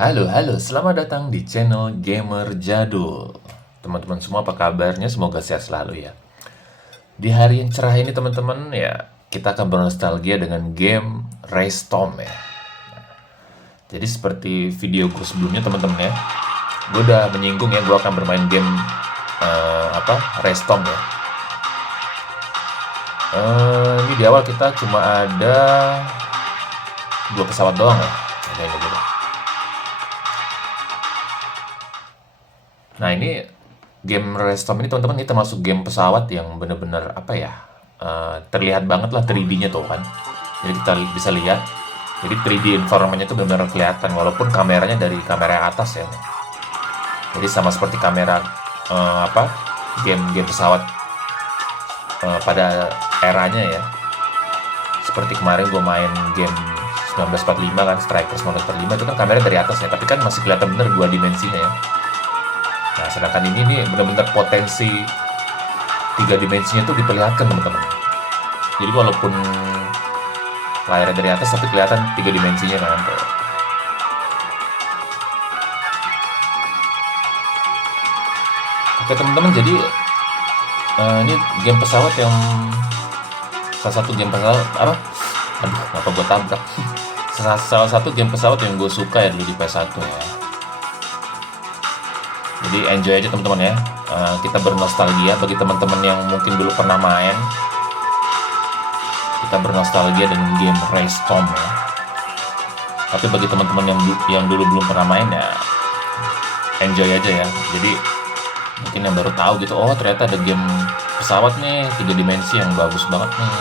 Halo, halo, selamat datang di channel Gamer Jadul. Teman-teman semua apa kabarnya? Semoga sehat selalu ya. Di hari yang cerah ini teman-teman ya, kita akan bernostalgia dengan game Race Tom ya. Jadi seperti video gue sebelumnya teman-teman ya, gue udah menyinggung ya, gue akan bermain game Race Tom ya. Ini di awal kita cuma ada dua pesawat doang ya. Ada ini dulu. Nah ini game Restorm ini teman-teman ini termasuk game pesawat yang bener-bener apa ya, terlihat banget lah 3D-nya tuh kan. Jadi kita bisa lihat. Jadi 3D environment-nya tuh benar-benar kelihatan walaupun kameranya dari kamera atas ya. Jadi sama seperti kamera game-game pesawat pada eranya ya. Seperti kemarin gue main game 1945 kan, Striker 1945 itu kan kamera dari atas ya, tapi kan masih kelihatan bener dua dimensinya ya. Nah, sedangkan ini nih benar-benar potensi tiga dimensinya tuh diperlihatkan teman-teman. Jadi walaupun layarnya dari atas tapi kelihatan tiga dimensinya kan. Oke teman-teman, jadi ini game pesawat yang salah satu game pesawat apa? Aduh, kenapa gue tabrak? Salah satu game pesawat yang gue suka ya dulu di PS1 ya. Jadi enjoy aja teman-teman ya. Kita bernostalgia bagi teman-teman yang mungkin dulu pernah main. Kita bernostalgia dengan game Race Tom ya. Tapi bagi teman-teman yang dulu belum pernah main ya, enjoy aja ya. Jadi mungkin yang baru tahu gitu, oh ternyata ada game pesawat nih 3 dimensi yang bagus banget nih.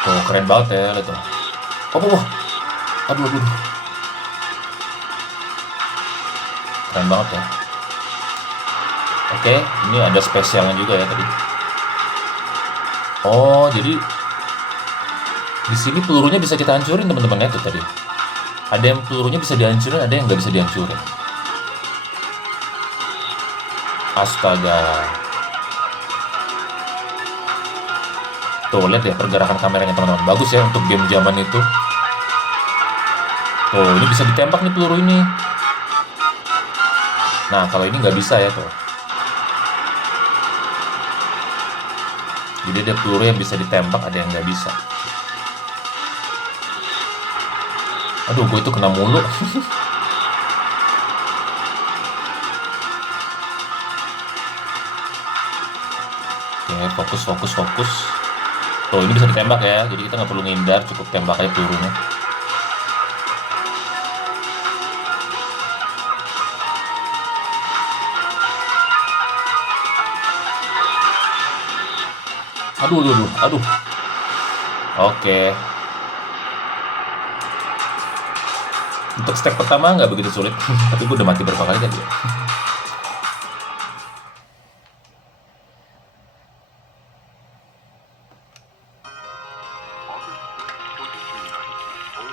Tuh keren banget ya, lihat tuh. Oh, aduh, keren banget ya. Oke, ini ada spesialnya juga ya tadi. Oh, jadi di sini pelurunya bisa kita hancurin teman-teman ya tuh tadi. Ada yang pelurunya bisa dihancurin, ada yang nggak bisa dihancurin. Astaga. Tuh lihat ya pergerakan kameranya teman-teman, bagus ya untuk game zaman itu. Tuh ini bisa ditembak nih peluru ini. Nah kalau ini nggak bisa ya tuh. Jadi ada peluru yang bisa ditembak, ada yang nggak bisa. Aduh, gue itu kena mulu. Oke, fokus. Tuh, ini bisa ditembak ya. Jadi kita nggak perlu ngindar, cukup tembak aja pelurunya. Aduh. Oke. Untuk step pertama nggak begitu sulit, tapi gue udah mati berapa kali tadi ya.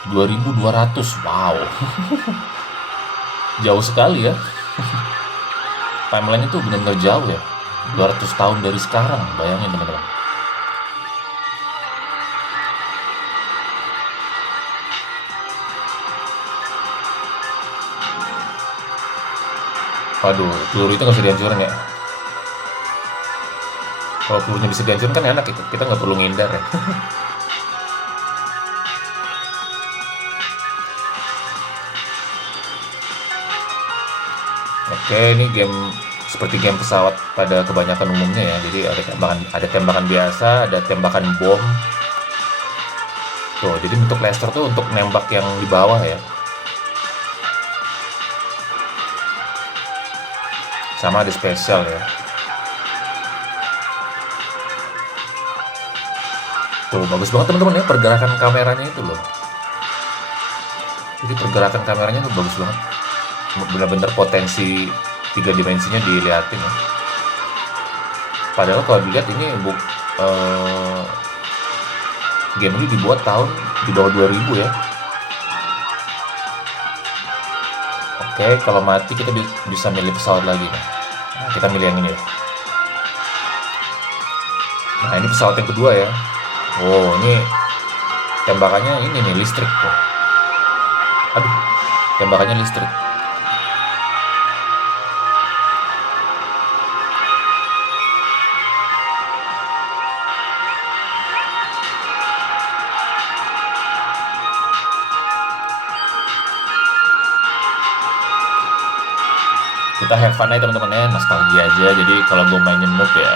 2200, wow. Jauh sekali ya. Timeline itu benar-benar jauh ya. 200 tahun dari sekarang, bayangin teman-teman. Waduh, peluru itu nggak bisa dihancurin ya. Kalau pelurunya bisa dihancurin kan enak itu. Kita nggak perlu ngindar ya. Oke, ini game seperti game pesawat pada kebanyakan umumnya ya. Jadi ada tembakan biasa, ada tembakan bom. Tuh, jadi untuk laser tuh untuk nembak yang di bawah ya. Sama ada spesial ya. Tuh, bagus banget teman-teman ya pergerakan kameranya itu loh. Jadi pergerakan kameranya tuh bagus banget. Benar-benar potensi tiga dimensinya dilihatin ya. Padahal kalau dilihat ini game ini dibuat tahun di bawah 2000 ya. Oke, kalau mati kita bisa milih pesawat lagi nih. Nah, kita milih yang ini ya. Nah, ini pesawat yang kedua ya. Oh, ini tembakannya ini nih listrik tuh. Aduh, tembakannya listrik. Kita have fun aja teman-teman ya, nostalgia aja. Jadi kalau gue mainin noob ya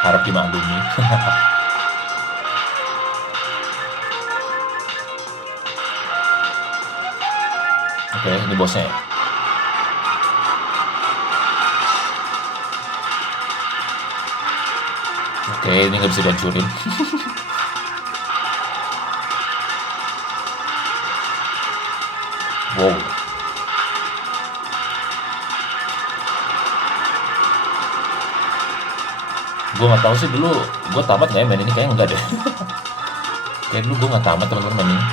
harap dimaklumi. Oke, ini bosnya ya. Oke, ini nggak bisa dihancurin. Wow. Gue nggak tahu sih dulu gue tamat nggak ya main ini, kayaknya enggak deh. Kayak dulu gue nggak tamat teman-teman main ini.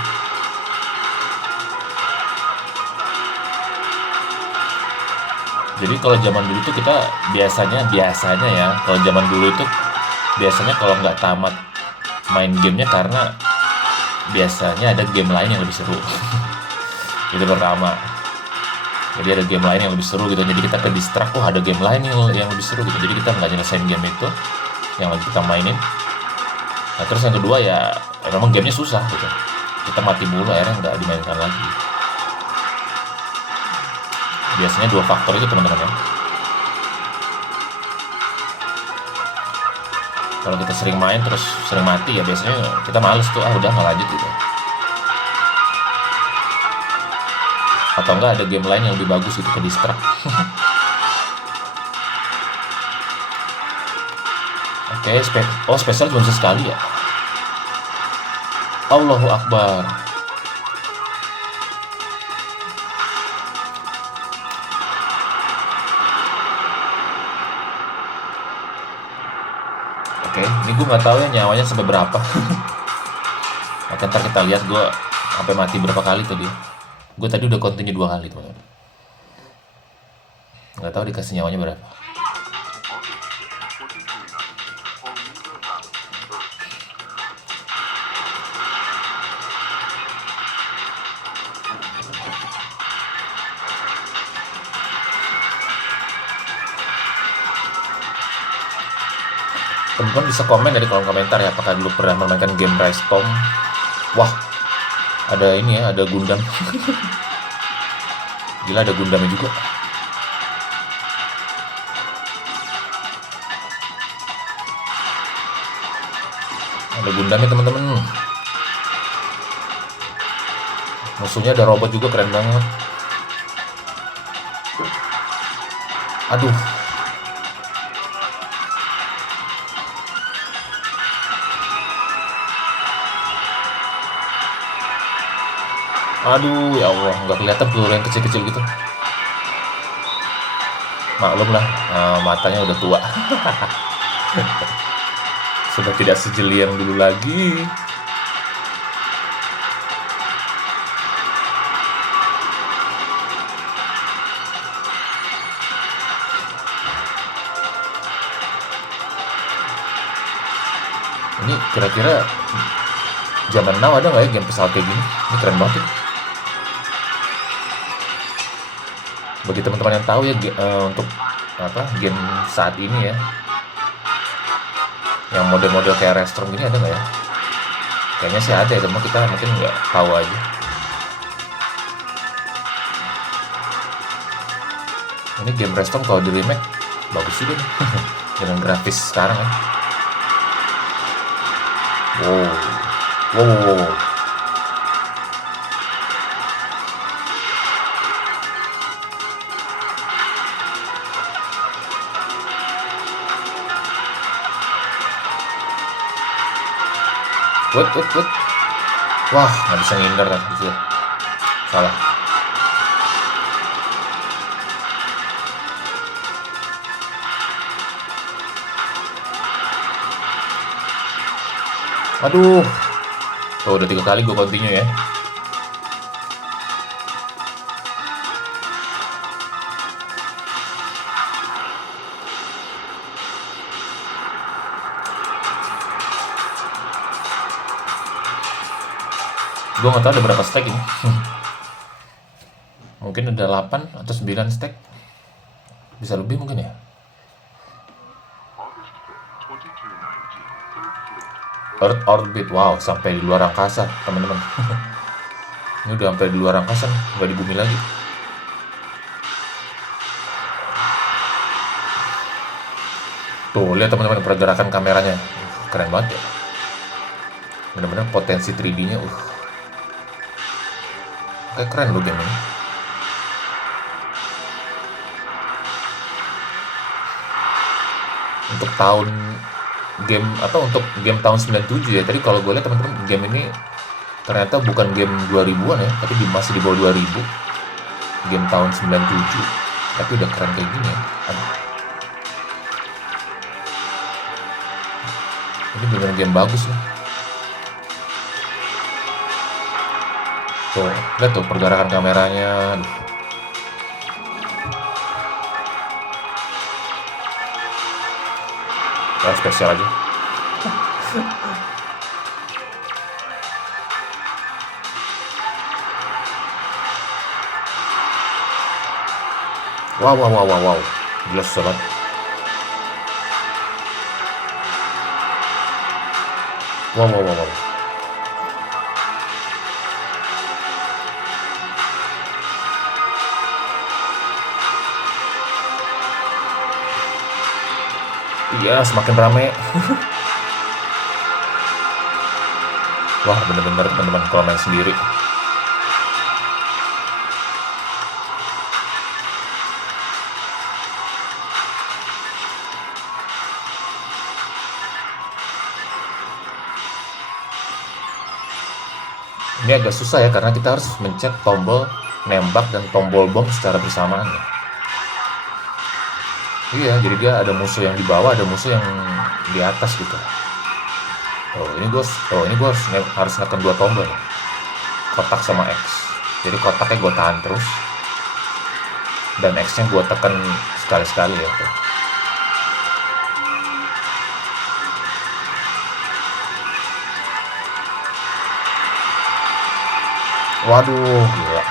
Jadi kalau zaman dulu tuh kita biasanya ya, kalau zaman dulu itu biasanya kalau nggak tamat main gamenya karena biasanya ada game lain yang lebih seru. Itu pertama. Jadi ada game lain yang lebih seru gitu. Jadi kita ke distract, oh ada game lain yang lebih seru gitu. Jadi kita nggak nyelesain game itu yang lagi kita mainin. Nah terus yang kedua ya memang gamenya susah gitu. Kita mati mulu, akhirnya nggak dimainkan lagi. Biasanya dua faktor itu teman-teman ya. Kalau kita sering main terus sering mati ya biasanya kita males tuh, udah nggak lanjut gitu. Atau enggak ada game lain yang lebih bagus itu, ke distract. Oke, spesial cuma bisa sekali ya. Allahu Akbar. Oke, ini gue nggak tahu ya nyawanya sampai berapa. Oke, ntar kita lihat gue sampai mati berapa kali tadi. Gue tadi udah continue 2 kali teman-teman. Nggak tahu dikasih nyawanya berapa. Teman-teman bisa komen dari kolom komentar ya, apakah dulu pernah memainkan game Rise Storm. Wah, ada ini ya, ada Gundam. Gila, ada Gundamnya juga. Ada Gundamnya teman-teman. Musuhnya ada robot juga, keren banget. Aduh. Aduh, ya Allah, nggak kelihatan peluru yang kecil-kecil gitu. Maklum lah, matanya udah tua. Sudah tidak sejeli yang dulu lagi. Ini kira-kira zaman now ada nggak ya game pesawat kayak gini? Ini keren banget ya. Bagi teman-teman yang tahu ya untuk game saat ini ya, yang model-model kayak Restrom gini ada nggak ya? Kayaknya sih ada ya, cuma kita mungkin nggak tahu aja. Ini game Restrom kalau di remake bagus juga nih. Dengan grafis sekarang ya. Wow. What? Wah, nggak bisa ngindar kan gitu. Salah. Aduh. Tuh udah 3 kali gue continue ya. Gue nggak tahu ada berapa stack ini. Mungkin ada 8 atau 9 stack. Bisa lebih mungkin ya. Earth orbit, wow, sampai di luar angkasa teman-teman. Ini udah sampai di luar angkasa, nggak di bumi lagi. Tuh lihat teman-teman pergerakan kameranya, keren banget ya. Bener-bener potensi 3D-nya, kayak keren loh game ini. Untuk tahun game untuk game tahun 97 ya. Tadi kalau gue lihat teman-teman, game ini ternyata bukan game 2000-an ya, tapi masih di bawah 2000. Game tahun 97, tapi udah keren kayak gini ya. Ini bener game bagus nih. Tuh, lihat tuh pergerakan kameranya. Ya, spesial aja. Wow. Jelas banget. Wow. Iya, semakin rame. Wah, bener-bener teman-teman kalau main sendiri. Ini agak susah ya, karena kita harus mencet tombol nembak dan tombol bom secara bersamaan ya. Iya, jadi dia ada musuh yang di bawah, ada musuh yang di atas gitu. Ini gue harus neken 2 tombol ya. Kotak sama X. Jadi kotaknya gue tahan terus, dan X-nya gue tekan sekali-sekali ya tuh. Waduh, gila.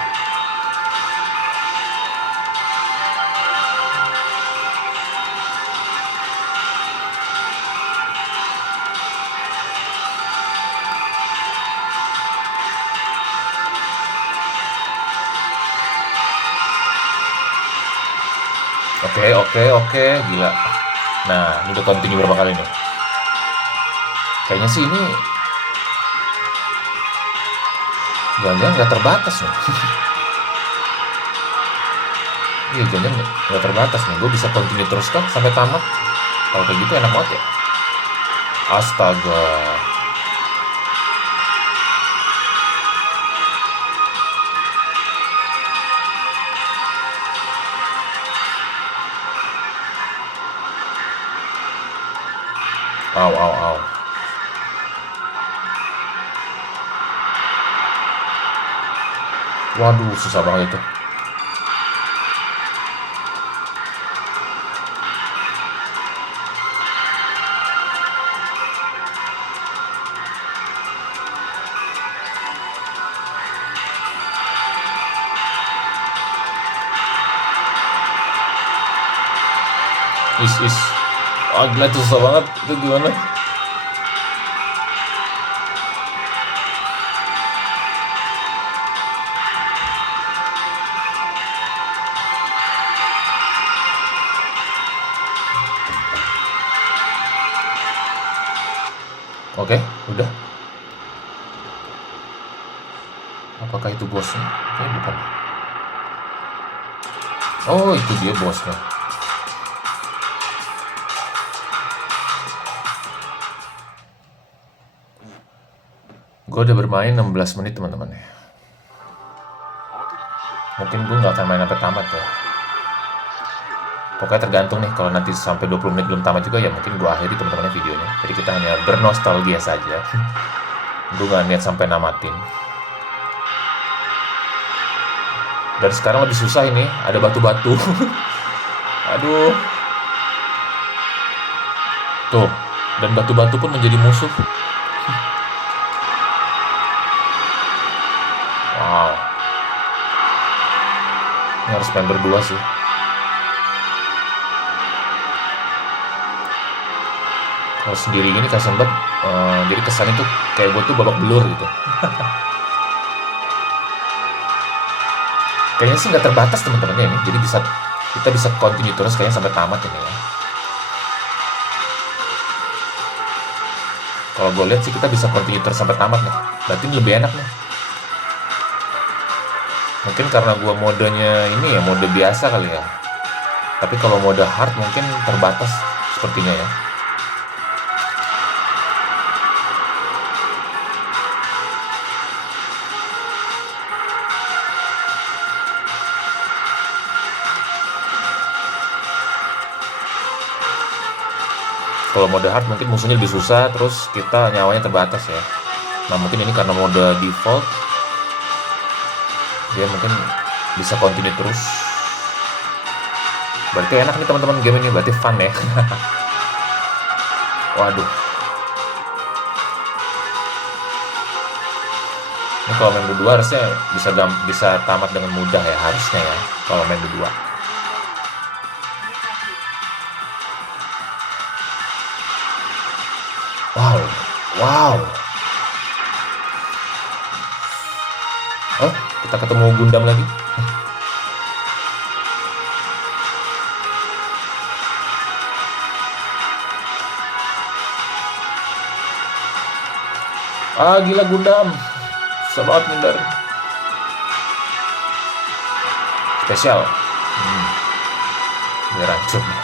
Oke, gila. Nah, ini udah continue berapa kali nih? Kayaknya sih ini jangan-jangan nggak terbatas nih. Iya, jangan-jangan nggak terbatas nih. Gue bisa continue terus kah sampai tamat? Kalau kayak gitu enak banget ya. Astaga. Au. Waduh, susah banget itu. Gila, itu susah banget. Itu gimana? Oke, udah. Apakah itu bosnya? Kayaknya bukan. Oh, itu dia bosnya. Gue udah bermain 16 menit teman-teman ya. Mungkin gue nggak akan main sampai tamat ya. Pokoknya tergantung nih, kalau nanti sampai 20 menit belum tamat juga ya mungkin gue akhiri teman-teman videonya. Jadi kita hanya bernostalgia saja. Gue nggak niat sampai namatin. Dan sekarang lebih susah ini, ada batu-batu. Aduh. Tuh, dan batu-batu pun menjadi musuh. Ini harus main berdua sih. Kalau sendiri gini kasian banget. Jadi kesannya tuh kayak gue tuh babak belur gitu. Kayaknya sih nggak terbatas teman-temannya ini. Jadi kita bisa continue terus kayaknya sampai tamat ini ya. Kalau gue lihat sih kita bisa continue terus sampai tamat nih. Berarti ini lebih enak nih. Mungkin karena gue modenya ini ya mode biasa kali ya. Tapi kalau mode hard mungkin terbatas sepertinya ya. Kalau mode hard mungkin musuhnya lebih susah, terus kita nyawanya terbatas ya. Nah mungkin ini karena mode default, dia mungkin bisa continue terus. Berarti enak nih teman-teman game ini, berarti fun ya. Waduh. Ini kalau main berdua harusnya bisa tamat dengan mudah ya, harusnya ya. Kalau main berdua. Wow. Oh, kita ketemu Gundam lagi. Gila Gundam. Susah banget ngindar. Spesial. Biar hancur nih.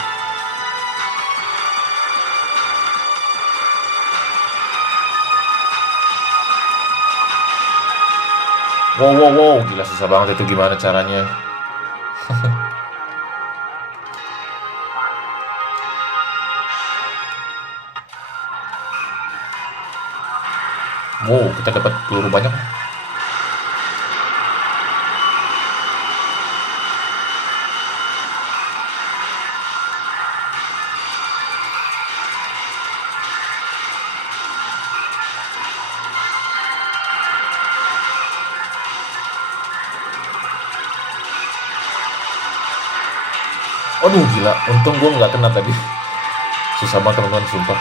Wow, gila susah banget itu gimana caranya. Wow, kita dapat peluru banyak. Aduh gila, untung gue nggak kena tadi. Susah banget teman-teman, sumpah.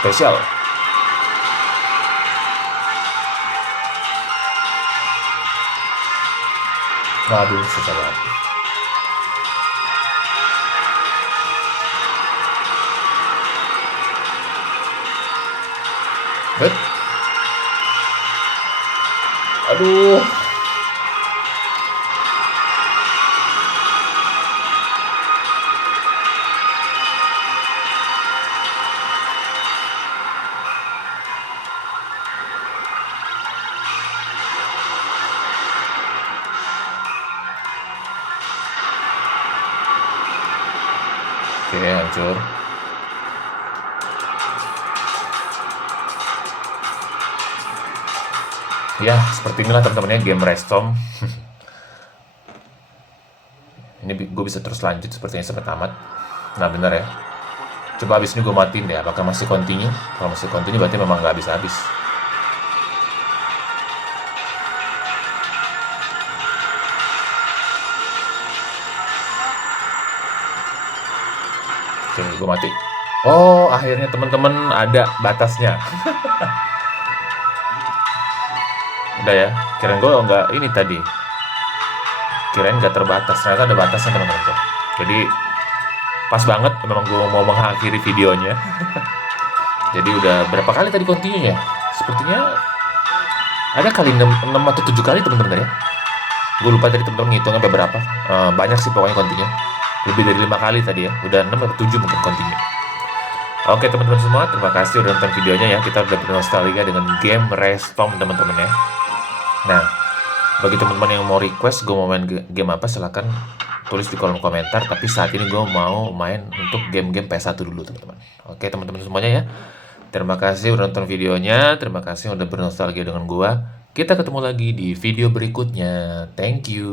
Spesial. Aduh, susah banget. Bet. Aduh. Oke, hancur. Ya, seperti inilah teman-teman ya game Restorm. Ini gue bisa terus lanjut sepertinya sampai tamat. Nah, bener ya. Coba abis ini gue matiin deh, apakah masih continue? Kalau masih continue berarti memang nggak habis-habis. Oke, gue mati. Oh, akhirnya teman-teman ada batasnya. Udah ya, kirain gue nggak ini tadi. Kirain nggak terbatas, ternyata ada batasnya teman-teman tuh. Jadi pas banget memang gue mau mengakhiri videonya. Jadi udah berapa kali tadi continue ya? Sepertinya ada kali 6 atau 7 kali teman-teman ya. Gue lupa tadi teman-teman ngitungnya berapa. Banyak sih pokoknya continue. Lebih dari 5 kali tadi ya. Udah 6 atau 7 mungkin continue. Oke teman-teman semua, terima kasih udah nonton videonya ya. Kita udah bernostalgia dengan game Restorm teman-teman ya. Nah, bagi teman-teman yang mau request gue mau main game apa, silahkan tulis di kolom komentar. Tapi saat ini gue mau main untuk game-game PS1 dulu teman-teman. Oke teman-teman semuanya ya. Terima kasih udah nonton videonya. Terima kasih udah bernostalgia dengan gue. Kita ketemu lagi di video berikutnya. Thank you.